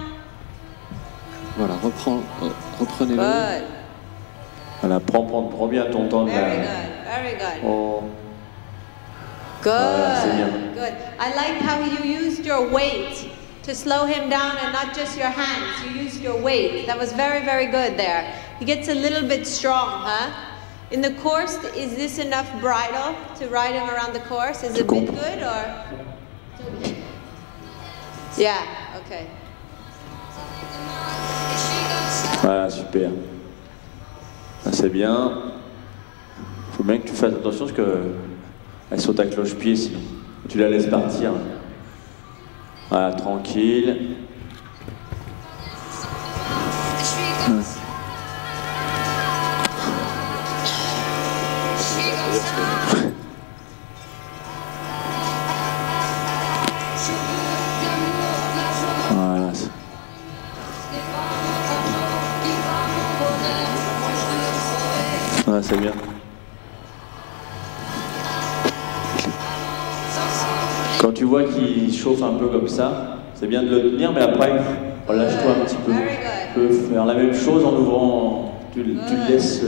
Voilà, reprenez-le. Good. Voilà, prends bien ton temps. Very good. Very good. Oh. Good. Voilà, c'est bien. Good. I like how you used your weight to slow him down and not just your hands. You used your weight. That was very, very good there. He gets a little bit strong, huh? In the course, is this enough bridle to ride him around the course? Is it a bit good or? Okay. Yeah, okay. Voilà, super. C'est bien. Il faut bien que tu fasses attention parce qu'elle saute à cloche-pied sinon. Tu la laisses partir. Voilà, tranquille. Ouais. Voilà. Ouais, c'est bien. Quand tu vois qu'il chauffe un peu comme ça, c'est bien de le tenir, mais après, relâche-toi un petit peu. Tu peux faire la même chose en ouvrant, tu le laisses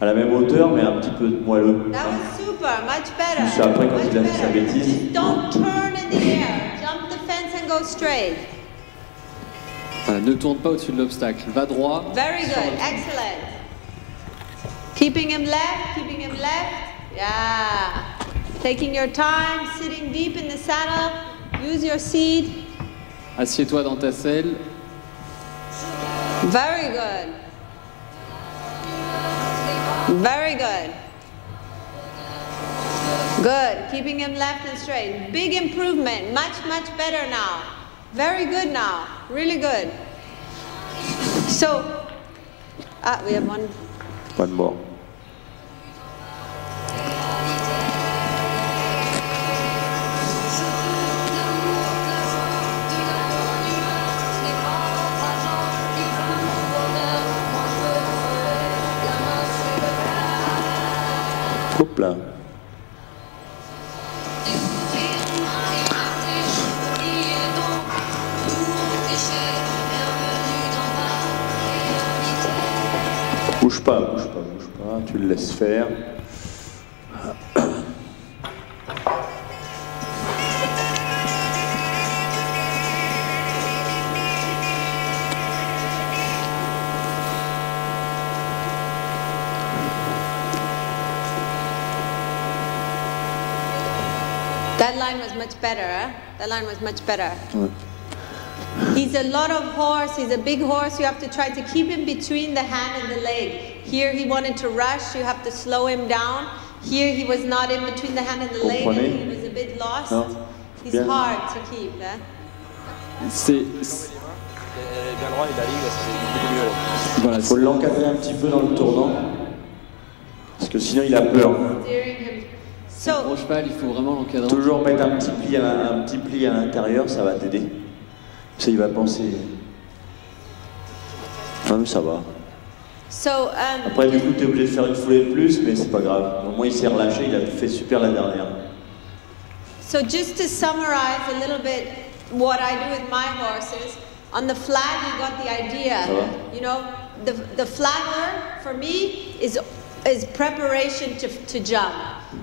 à la même hauteur, mais un petit peu moelleux. That was super, much better. Juste après, quand il a fait sa bêtise. Don't turn in the air. Jump the fence and go straight. Voilà, ne tourne pas au-dessus de l'obstacle. Va droit. Very good, excellent. Keeping him left, keeping him left. Yeah. Taking your time, sitting deep in the saddle. Use your seat. Assieds-toi dans ta selle. Very good. Very good. Good. Keeping him left and straight. Big improvement. Much, much better now. Very good now. Really good. So, we have one. One more. plat. Bouge pas, bouge pas, bouge pas, tu le laisses faire. That line was much better, huh? That line was much better. Ouais. He's a lot of horse, he's a big horse, you have to try to keep him between the hand and the leg. Here he wanted to rush, you have to slow him down. Here he was not in between the hand and the leg, and he was a bit lost. Non. He's Bien. hard to keep, huh? Voilà, il faut l'encadrer un petit peu dans le tournant, parce que sinon il a peur. Steering him. So, Au cheval, il faut vraiment l'encadrer. Toujours mettre un petit pli à l'intérieur, ça va t'aider. Ça, il va penser. Même ça va. Après, du coup, tu es obligé de faire une foulée de plus, mais c'est pas grave. Au moins, il s'est relâché, il a fait super la dernière. So just to summarize a little bit what I do with my horses, on the flat you got the idea. You know, the flat work for me is preparation to jump.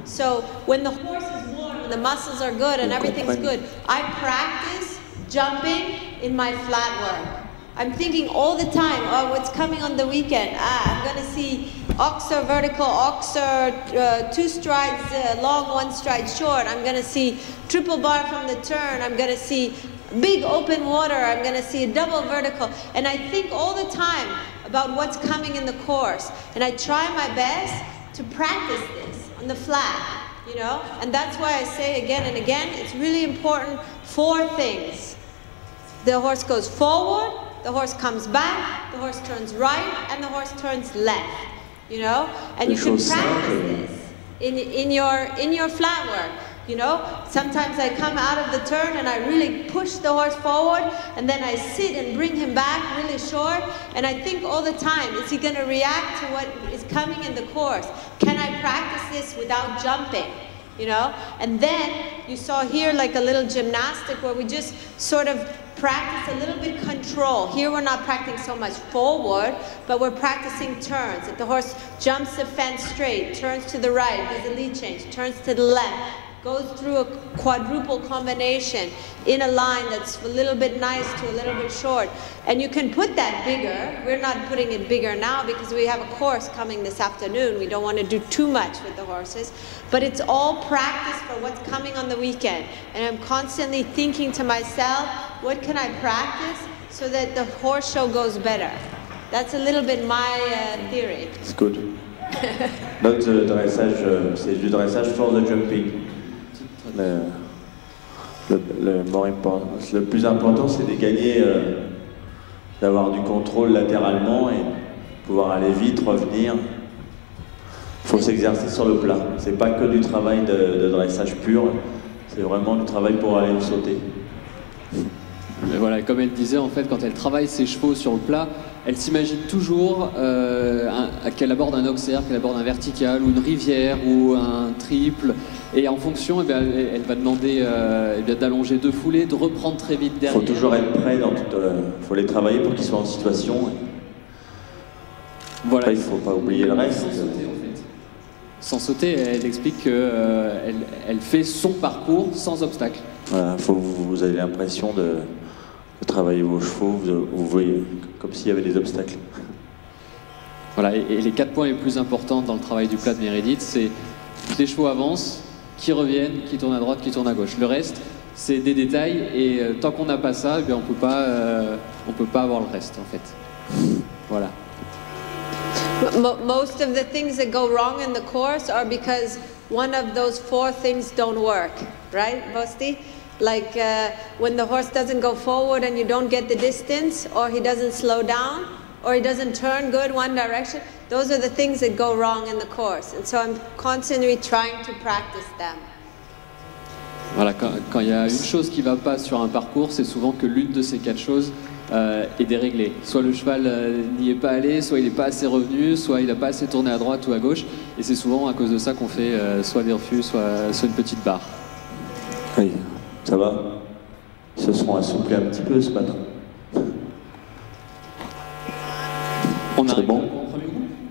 So when the horse is warm, the muscles are good and everything's good, I practice jumping in my flat work. I'm thinking all the time, oh, what's coming on the weekend? I'm going to see oxer vertical, oxer 2 strides long, 1 stride short. I'm going to see triple bar from the turn. I'm going to see big open water. I'm going to see a double vertical. And I think all the time about what's coming in the course. And I try my best to practice this on the flat, you know? And that's why I say again and again, it's really important 4 things. The horse goes forward, the horse comes back, the horse turns right, and the horse turns left, you know? And you can practice this in your flat work, you know? Sometimes I come out of the turn and I really push the horse forward, and then I sit and bring him back really short, and I think all the time, is he gonna react to what is coming in the course? Can I practice this without jumping? You know, and then you saw here like a little gymnastic where we just sort of practice a little bit control. Here we're not practicing so much forward, but we're practicing turns. If the horse jumps the fence straight, turns to the right, does a lead change, turns to the left, goes through a quadruple combination in a line that's a little bit nice to a little bit short. And you can put that bigger. We're not putting it bigger now because we have a course coming this afternoon. We don't want to do too much with the horses. But it's all practice for what's coming on the weekend. And I'm constantly thinking to myself, what can I practice so that the horse show goes better? That's a little bit my theory. C'est good. Donc, dressage, c'est du dressage for the jumping. Le plus important, c'est de gagner, d'avoir du contrôle latéralement et pouvoir aller vite, revenir. Il faut s'exercer sur le plat. C'est pas que du travail de dressage pur, c'est vraiment du travail pour aller sauter. Mais voilà, comme elle disait, en fait, quand elle travaille ses chevaux sur le plat, elle s'imagine toujours qu'elle aborde un auxerre, qu'elle aborde un vertical ou une rivière ou un triple. Et en fonction, eh bien, elle va demander d'allonger 2 foulées, de reprendre très vite derrière. Il faut toujours être prêt, faut les travailler pour qu'ils soient en situation. Voilà. Après, il ne faut pas oublier le reste. Sans sauter, elle explique qu'elle elle fait son parcours sans obstacle. Voilà, vous avez l'impression de travailler vos chevaux, vous voyez comme s'il y avait des obstacles. Voilà, et les 4 points les plus importants dans le travail du plat de Meredith, c'est que les chevaux avancent, qui reviennent, qui tournent à droite, qui tournent à gauche. Le reste, c'est des détails, et tant qu'on n'a pas ça, eh bien, on peut pas avoir le reste, en fait. Voilà. Most of the things that go wrong in the course are because one of those 4 things don't work, right, Bosti? Like when the horse doesn't go forward and you don't get the distance, or he doesn't slow down, or he doesn't turn good one direction. Those are the things that go wrong in the course. And so I'm constantly trying to practice them. Voilà, quand il y a une chose qui ne va pas sur un parcours, c'est souvent que l'une de ces 4 choses est déréglé. Soit le cheval n'y est pas allé, soit il n'est pas assez revenu, soit il n'a pas assez tourné à droite ou à gauche. Et c'est souvent à cause de ça qu'on fait soit des refus, soit une petite barre. Oui, ça va. Ils se seront assouplés un petit peu ce matin. On c'est bon?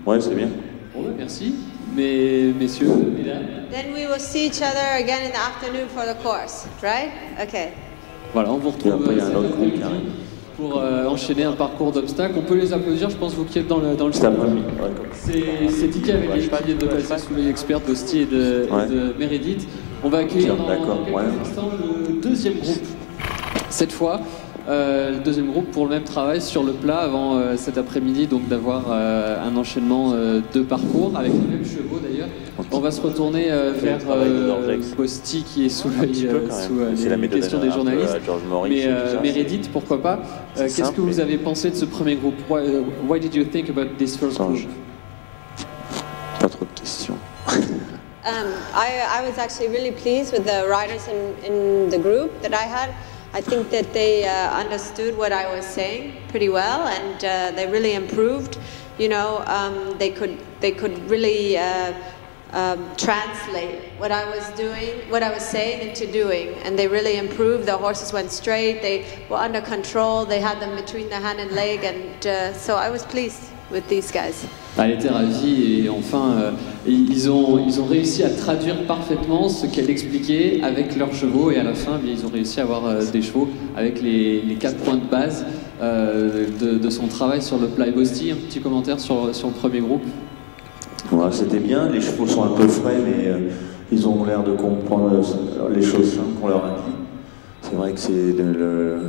Ouais, c'est bien. Bon, merci. Mais, messieurs, mesdames. Then we will see each other again in the afternoon for the course, right? Okay. Voilà, on vous retrouve après, il y a un autre groupe qui arrive. Pour enchaîner un parcours d'obstacles. On peut les applaudir, je pense, vous qui êtes dans le C'est Tiki avec les qui viennent de passer sous les experts Bosti et de Meredith. On va accueillir dans quelques instants le deuxième groupe. Cette fois, le deuxième groupe pour le même travail sur le plat avant cet après-midi, donc d'avoir un enchaînement de parcours avec les mêmes chevaux d'ailleurs. On va se retourner vers Bosti qui est sous les questions des journalistes. Mais Meredith, pourquoi pas. Qu'est-ce que vous avez pensé de ce premier groupe? Why did you think about this first group? Pas trop de questions. I was actually really pleased with the riders in the group that I had. I think that they understood what I was saying pretty well, and they really improved. You know, they could really translate what I was doing, what I was saying into doing, and they really improved. The horses went straight, they were under control, they had them between the hand and leg, and so I was pleased with these guys. Elle était ravie et enfin ils ont réussi à traduire parfaitement ce qu'elle expliquait avec leurs chevaux et à la fin ils ont réussi à avoir des chevaux avec les 4 points de base de son travail sur le plat. Bosti, un petit commentaire sur le premier groupe? Ouais, c'était bien, les chevaux sont un peu frais mais ils ont l'air de comprendre les choses simples qu'on leur a dit. C'est vrai que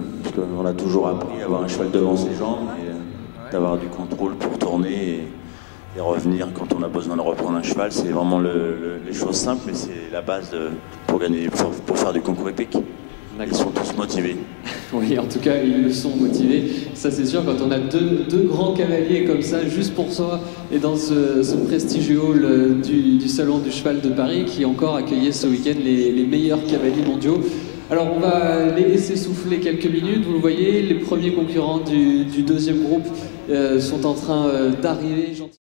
on a toujours appris à avoir un cheval devant ses jambes et d'avoir du contrôle pour tourner et revenir quand on a besoin de reprendre un cheval. C'est vraiment les choses simples, mais c'est la base pour gagner, pour faire du concours épique. Ils sont tous motivés. Oui, en tout cas, ils le sont motivés. Ça, c'est sûr, quand on a deux grands cavaliers comme ça, juste pour soi, et dans ce prestigieux hall du Salon du Cheval de Paris, qui encore accueillait ce week-end les meilleurs cavaliers mondiaux. Alors, on va les laisser souffler quelques minutes. Vous le voyez, les premiers concurrents du deuxième groupe sont en train d'arriver gentiment.